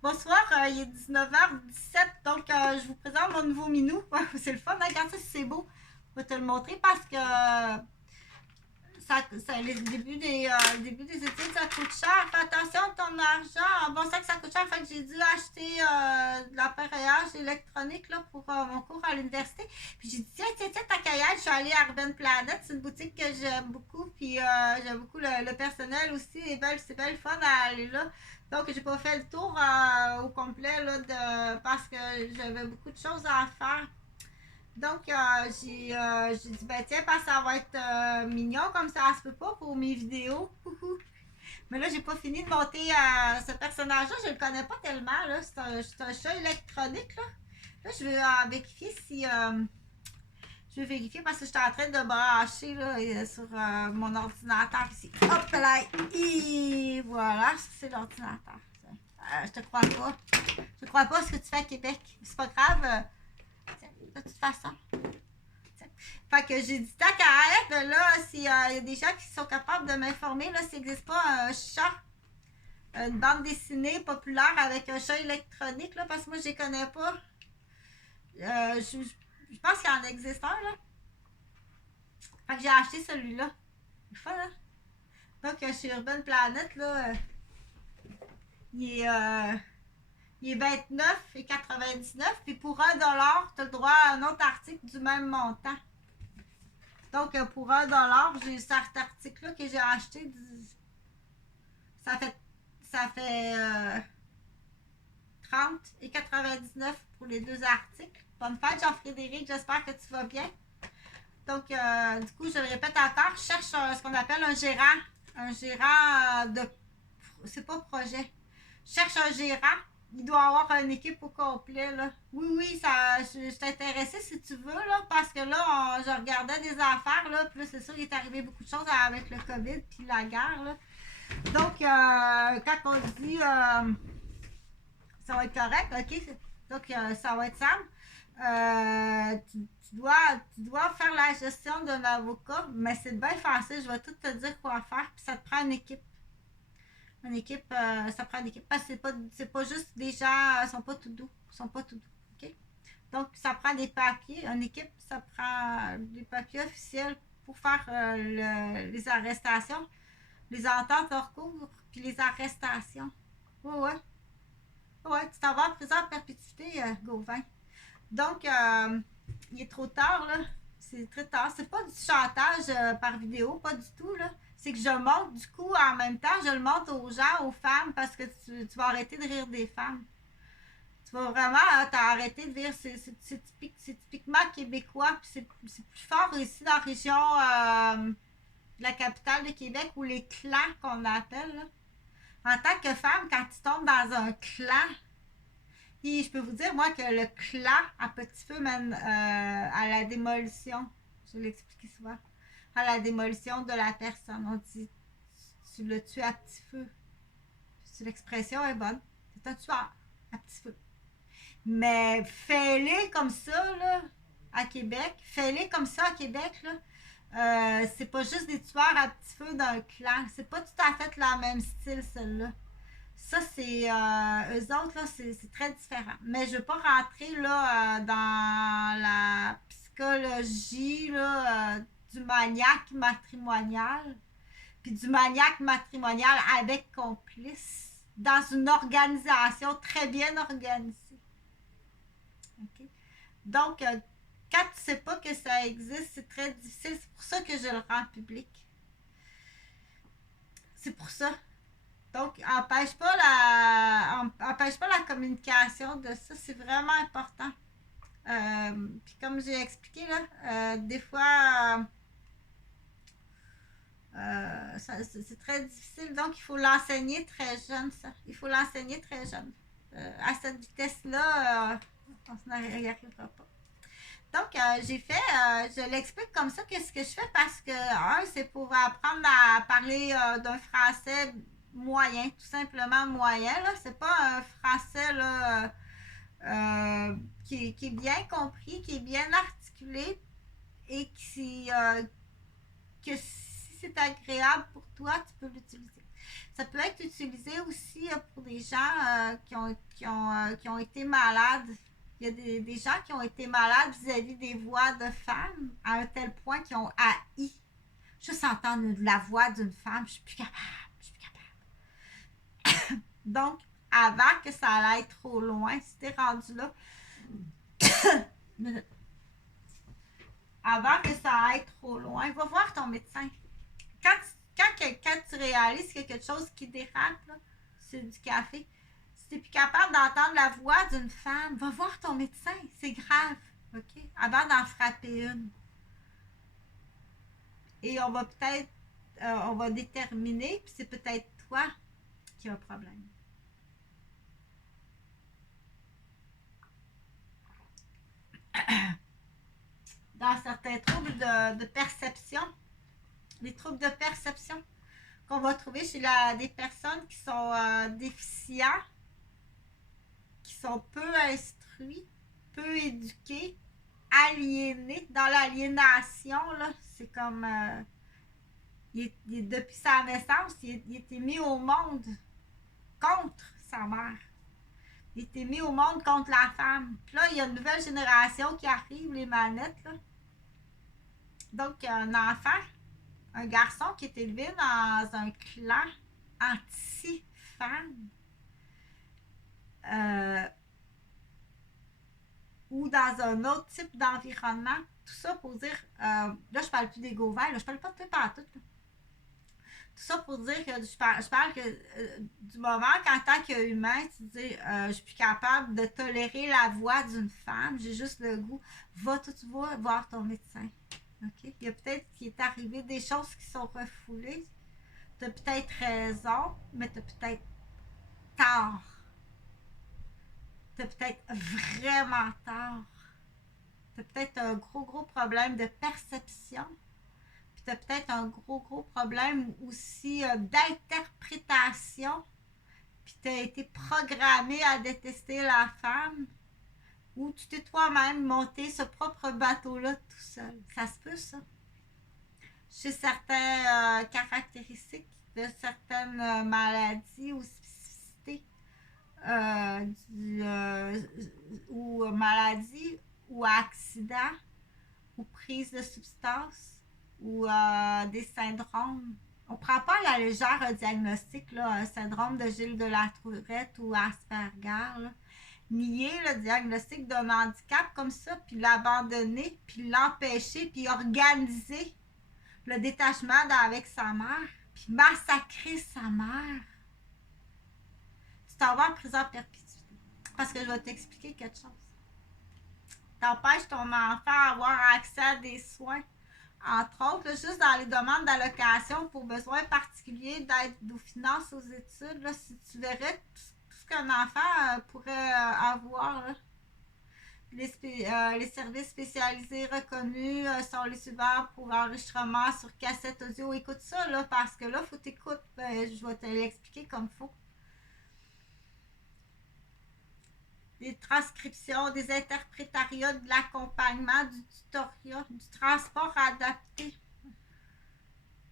Bonsoir, il est 19h17, donc je vous présente mon nouveau minou. C'est le fun, hein? Regarde ça, si c'est beau. Je vais te le montrer parce que le début des études, ça coûte cher. Fais attention à ton argent. Bon, ça que ça coûte cher, fait que j'ai dû acheter de l'appareillage électronique là, pour mon cours à l'université. Puis j'ai dit, tiens, ta caillade, je suis allée à Urban Planet. C'est une boutique que j'aime beaucoup. Puis j'aime beaucoup le personnel aussi. C'est belle fun à aller là. Donc, j'ai pas fait le tour au complet là, parce que j'avais beaucoup de choses à faire. Donc, j'ai dit, ben tiens, parce que ça va être mignon comme ça se peut pas pour mes vidéos. Mais là, j'ai pas fini de monter ce personnage-là. Je le connais pas tellement. Là. C'est un chat électronique. Là, je vais vérifier si. Je vais vérifier parce que j'étais en train de brancher là, sur mon ordinateur ici. Hop là! Et voilà, c'est l'ordinateur. Je te crois pas. Je te crois pas ce que tu fais à Québec. C'est pas grave. De toute façon. Fait que j'ai dit, tant qu'à être, là, s'il y a des gens qui sont capables de m'informer, là, s'il n'existe pas un chat, une bande dessinée populaire avec un chat électronique, là, parce que moi, je les connais pas. Je pense qu'il y en existe un, là. Fait que j'ai acheté celui-là. C'est fun, hein? Donc, chez Urban Planet, là, il est, euh, il est 29,99. Puis pour 1$, tu as le droit à un autre article du même montant. Donc, pour 1$, j'ai cet article-là que j'ai acheté. Ça fait, ça fait 30,99 pour les deux articles. Bonne fête, Jean-Frédéric. J'espère que tu vas bien. Donc, du coup, je le répète encore. Je cherche ce qu'on appelle un gérant. Un gérant de. C'est pas projet. Je cherche un gérant. Il doit avoir une équipe au complet. Là. Oui, je suis intéressée si tu veux, là, parce que là, je regardais des affaires. Là, puis là, c'est sûr, il est arrivé beaucoup de choses avec le COVID puis la guerre. Là. Donc, quand on dit ça va être correct, ok? Donc, ça va être simple. Tu dois faire la gestion d'un avocat, mais c'est bien facile. Je vais tout te dire quoi faire. Puis ça te prend une équipe. Une équipe, ça prend une équipe. Parce que c'est pas juste des gens, ils sont pas tout doux. Ils sont pas tout doux. OK? Donc, ça prend des papiers. Une équipe, ça prend des papiers officiels pour faire les arrestations, les ententes hors cours, puis les arrestations. Ouais, ouais. Ouais, tu t'en vas en prison à perpétuité, Gauvin. Donc, il est trop tard, là. C'est très tard. C'est pas du chantage par vidéo, pas du tout, là. C'est que je montre, du coup, en même temps, je le montre aux gens, aux femmes, parce que tu vas arrêter de rire des femmes. Tu vas vraiment t'arrêter de rire. C'est typiquement québécois, puis c'est plus fort ici dans la région de la capitale de Québec, ou les clans qu'on appelle, là. En tant que femme, quand tu tombes dans un clan, puis je peux vous dire, moi, que le clan à petit feu mène à la démolition. Je l'ai expliqué souvent. À la démolition de la personne. On dit, tu le tues à petit feu. L'expression est bonne. C'est un tueur à petit feu. Mais fais-les comme ça, là, à Québec. Fais-les comme ça à Québec, là. C'est pas juste des tueurs à petit feu d'un clan. C'est pas tout à fait le même style, celle-là. Ça, c'est eux autres, là, c'est très différent. Mais je ne veux pas rentrer là, dans la psychologie là, du maniaque matrimonial, puis du maniaque matrimonial avec complice, dans une organisation très bien organisée. OK? Donc, quand tu ne sais pas que ça existe, c'est très difficile. C'est pour ça que je le rends public. C'est pour ça. Donc, empêche pas la communication de ça. C'est vraiment important. Puis comme j'ai expliqué, là, des fois, c'est très difficile. Donc, il faut l'enseigner très jeune, ça. Il faut l'enseigner très jeune. À cette vitesse-là, on n'y arrivera pas. Donc, je l'explique comme ça, qu'est-ce que je fais, parce que, c'est pour apprendre à parler d'un français moyen, tout simplement moyen, là. C'est pas un français, là, qui est bien compris, qui est bien articulé et que si c'est agréable pour toi, tu peux l'utiliser. Ça peut être utilisé aussi pour des gens qui ont été malades. Il y a des gens qui ont été malades vis-à-vis des voix de femmes à un tel point qu'ils ont haï. Juste entendre la voix d'une femme, je suis plus capable, je suis plus capable. Donc, avant que ça aille trop loin, si t'es rendu là, avant que ça aille trop loin, va voir ton médecin. Quand tu réalises qu'il y a quelque chose qui dérape, là, c'est du café, si tu n'es plus capable d'entendre la voix d'une femme, va voir ton médecin. C'est grave, OK? Avant d'en frapper une. Et on va peut-être, on va déterminer, puis c'est peut-être toi qui as un problème. Dans certains troubles de perception, les troubles de perception qu'on va trouver chez des personnes qui sont déficients, qui sont peu instruits, peu éduqués, aliénés. Dans l'aliénation, là, c'est comme depuis sa naissance, il était mis au monde contre sa mère. Il était mis au monde contre la femme. Puis là, il y a une nouvelle génération qui arrive, les manettes, là. Donc, il y a un enfant, un garçon qui est élevé dans un clan anti-femme. Ou dans un autre type d'environnement. Tout ça pour dire, là je parle plus des Gauvins, là, je parle pas de tout partout. Tout ça pour dire que je parle que du moment qu'en tant qu'humain, tu dis je suis plus capable de tolérer la voix d'une femme, j'ai juste le goût, va tout voir ton médecin. Okay? Il y a peut-être qu'il est arrivé des choses qui sont refoulées. Tu as peut-être raison, mais tu as peut-être tort. Tu as peut-être vraiment tort. Tu as peut-être un gros problème de perception. Puis tu as peut-être un gros problème aussi d'interprétation. Puis tu as été programmé à détester la femme. Ou tu t'es toi-même monté ce propre bateau-là tout seul. Ça se peut, ça. Chez certaines caractéristiques de certaines maladies ou spécificités ou maladies ou accidents ou prise de substances ou des syndromes. On ne prend pas à la légère un diagnostic, là, un syndrome de Gilles de la Tourette ou Asperger. Là. Nier le diagnostic d'un handicap comme ça, puis l'abandonner, puis l'empêcher, puis organiser le détachement avec sa mère, puis massacrer sa mère. Tu t'en vas en prison à perpétuité. Parce que je vais t'expliquer quelque chose. T'empêches ton enfant d'avoir accès à des soins. Entre autres, là, juste dans les demandes d'allocation pour besoins particuliers d'aide aux finances aux études, là, si tu verrais tout ce qu'un enfant pourrait avoir, là. Les services spécialisés reconnus sont les suivants pour enregistrement sur cassette audio. Écoute ça, là, parce que là, il faut t'écouter. Je vais te l'expliquer comme il faut. Des transcriptions, des interprétariats, de l'accompagnement, du tutorat, du transport adapté,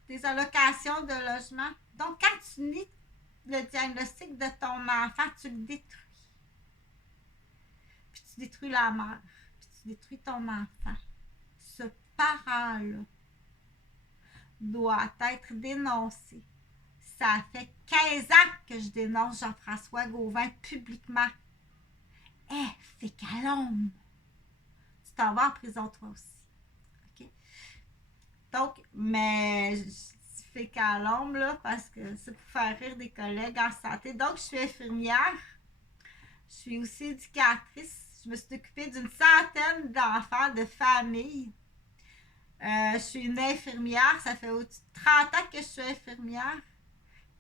des allocations de logement. Donc, quand tu nies le diagnostic de ton enfant, tu le détruis. Puis tu détruis la mère, puis tu détruis ton enfant. Ce parent-là doit être dénoncé. Ça fait 15 ans que je dénonce Jean-François Gauvin publiquement. Fécalombe! Tu t'en vas en prison toi aussi. OK? Donc, mais je dis fécalombe, là, parce que c'est pour faire rire des collègues en santé. Donc, je suis infirmière. Je suis aussi éducatrice. Je me suis occupée d'une centaine d'enfants de famille. Je suis une infirmière. Ça fait au-dessus de 30 ans que je suis infirmière.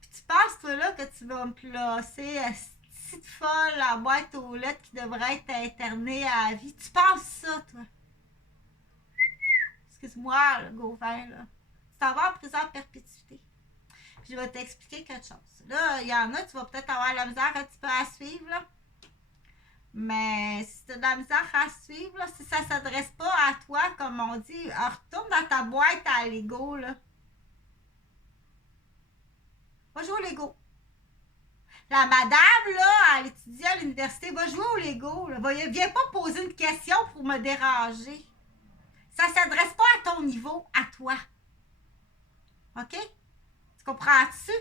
Puis tu penses, toi, là, que tu vas me placer petite folle en boîte aux lettres qui devrait être internée à vie. Tu penses ça, toi? Excuse-moi, le Gauvin, là. Tu t'en vas en prison à perpétuité. Puis je vais t'expliquer quelque chose. Là, il y en a, tu vas peut-être avoir la misère un petit peu à suivre, là. Mais si tu as de la misère à suivre, là, si ça ne s'adresse pas à toi, comme on dit, retourne dans ta boîte à Lego, là. Va jouer au Lego. La madame, là, elle étudie à l'université, va jouer au Lego. Là. Viens pas poser une question pour me déranger. Ça s'adresse pas à ton niveau, à toi. OK? Tu comprends-tu?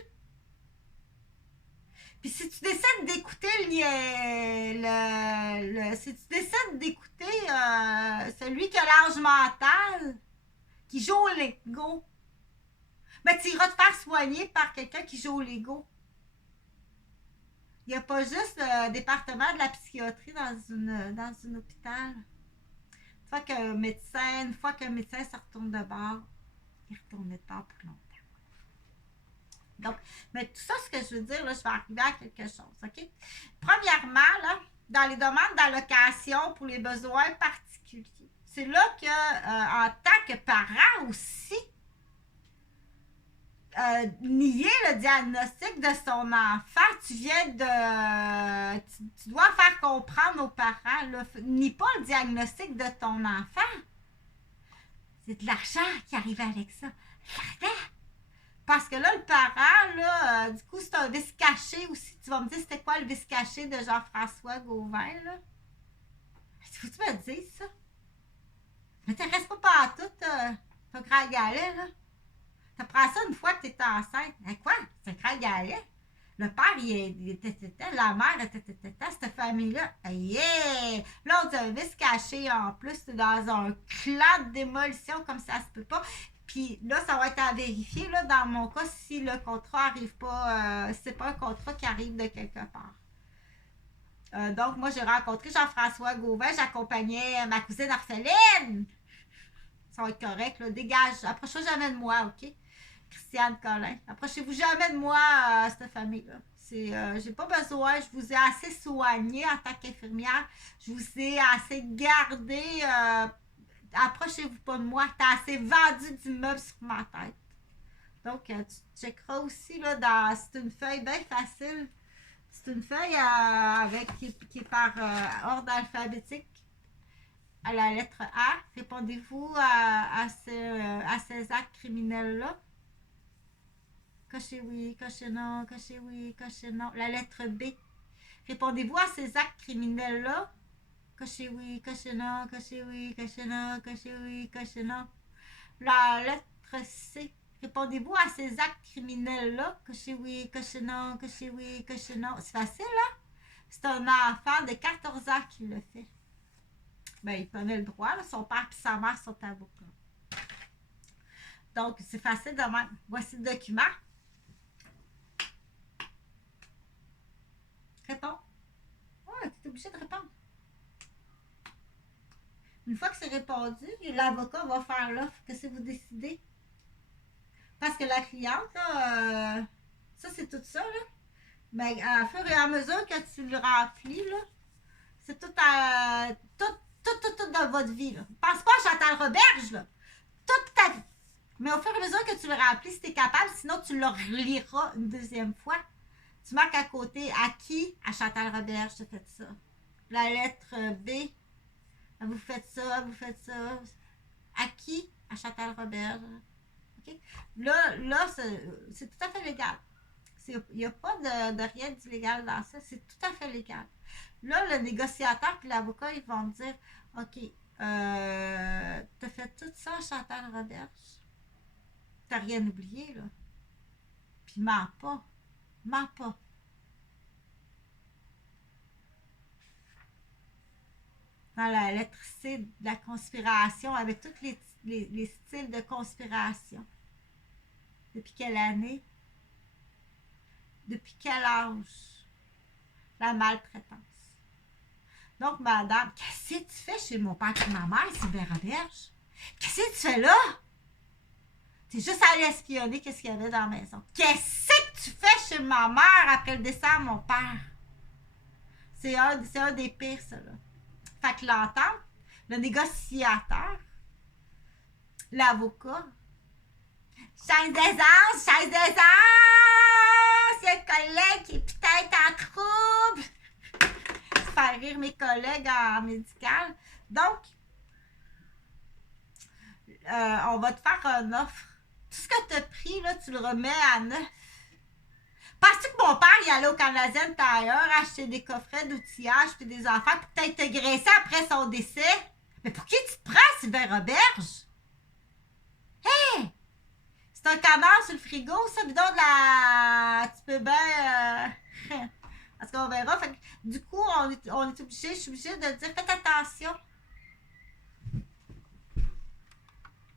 Puis si tu décides d'écouter si tu décides d'écouter celui qui a l'âge mental, qui joue au Lego, ben tu iras te faire soigner par quelqu'un qui joue au Lego. Il n'y a pas juste le département de la psychiatrie dans une hôpital. Une fois qu'un médecin se retourne de bord, il retourne de bord pour longtemps. Donc, mais tout ça, ce que je veux dire, là, je vais arriver à quelque chose, OK? Premièrement, là, dans les demandes d'allocation pour les besoins particuliers, c'est là que, en tant que parent aussi, nier le diagnostic de son enfant, tu dois faire comprendre aux parents, là, nie pas le diagnostic de ton enfant. C'est de l'argent qui arrive avec ça. L'argent! Parce que là, le parent, là, du coup, c'est un vice caché aussi. Tu vas me dire, c'était quoi le vice caché de Jean-François Gauvin, là? Faut que tu me dises ça. Ne t'intéresse pas à tout, ton grand galet, là. T'apprends ça une fois que t'es enceinte. Hein, quoi? C'est un grand galet. Le père, il était, la mère était, cette famille-là. Yeah! Là, on a un vice caché en plus, dans un clan de démolition, comme ça se peut pas. Puis là, ça va être à vérifier, là, dans mon cas, si le contrat arrive pas, c'est pas un contrat qui arrive de quelque part. Donc, moi, j'ai rencontré Jean-François Gauvin, j'accompagnais ma cousine Orpheline. Ça va être correct, là. Dégage. Approchez jamais de moi, OK? Christiane Collin. Approchez-vous jamais de moi, cette famille-là. J'ai pas besoin, je vous ai assez soigné en tant qu'infirmière. Je vous ai assez gardé. Approchez-vous pas de moi. T'as assez vendu d'immeubles sur ma tête. Donc, tu checkeras aussi, là, c'est une feuille bien facile. C'est une feuille qui est par ordre alphabétique. À la lettre A, répondez-vous à ces actes criminels-là. Cochez oui, cochez non, cochez oui, cochez non. La lettre B, répondez-vous à ces actes criminels-là. Cochez oui, cochez non, cochez oui, cochez non, cochez oui, cochez non. La lettre C, répondez-vous à ces actes criminels-là. Cochez oui, cochez non, cochez oui, cochez non. C'est facile, hein? C'est un enfant de 14 ans qui le fait. Ben, il prenait le droit, là. Son père et sa mère sont avocats. Donc, c'est facile de même. Voici le document. Réponds. Ouais, tu es obligé de répondre. Une fois que c'est répondu, l'avocat va faire l'offre. Qu'est-ce que vous décidez? Parce que la cliente, là, ça, c'est tout ça, là. Mais à fur et à mesure que tu le remplis, là, c'est tout dans votre vie, là. Pense pas à Chantal Roberge, là. Toute ta vie. Mais au fur et à mesure que tu le remplis, si tu es capable, sinon tu le reliras une deuxième fois. Tu marques à côté à qui? À Chantal Roberge, tu fais ça. La lettre B, vous faites ça, vous faites ça. À qui? À Chantal Roberge. Okay? Là c'est tout à fait légal. Il n'y a pas de rien d'illégal dans ça. C'est tout à fait légal. Là, le négociateur et l'avocat, ils vont te dire, OK, t'as fait tout ça, Chantal Roberge. T'as rien oublié, là. Puis mens pas. Mens pas. Dans la lettre C de la conspiration, avec tous les styles de conspiration. Depuis quelle année? Depuis quel âge? La maltraitance. Donc, madame, qu'est-ce que tu fais chez mon père et ma mère, Sylvain Roberge? Qu'est-ce que tu fais là? T'es juste allé espionner qu'est-ce qu'il y avait dans la maison. Qu'est-ce que tu fais chez ma mère après le décès de mon père? C'est un des pires, ça, là. Fait que l'entente, le négociateur, l'avocat, chaise d'aisance, chaise d'aisance! Il y a un collègue qui est peut-être en trouble. Faire rire mes collègues en médical. Donc, on va te faire une offre. Tout ce que tu as pris, là, tu le remets à neuf. Penses-tu que mon père, il allait au Canadian Tire acheter des coffrets d'outillage puis des affaires pour peut-être te graisser après son décès? Mais pour qui tu te prends, Sylvain Roberge? Hé! C'est un canard sur le frigo, ça, bidon de la... Tu peux bien... Parce qu'on verra. Fait que, du coup, je suis obligée de dire, faites attention.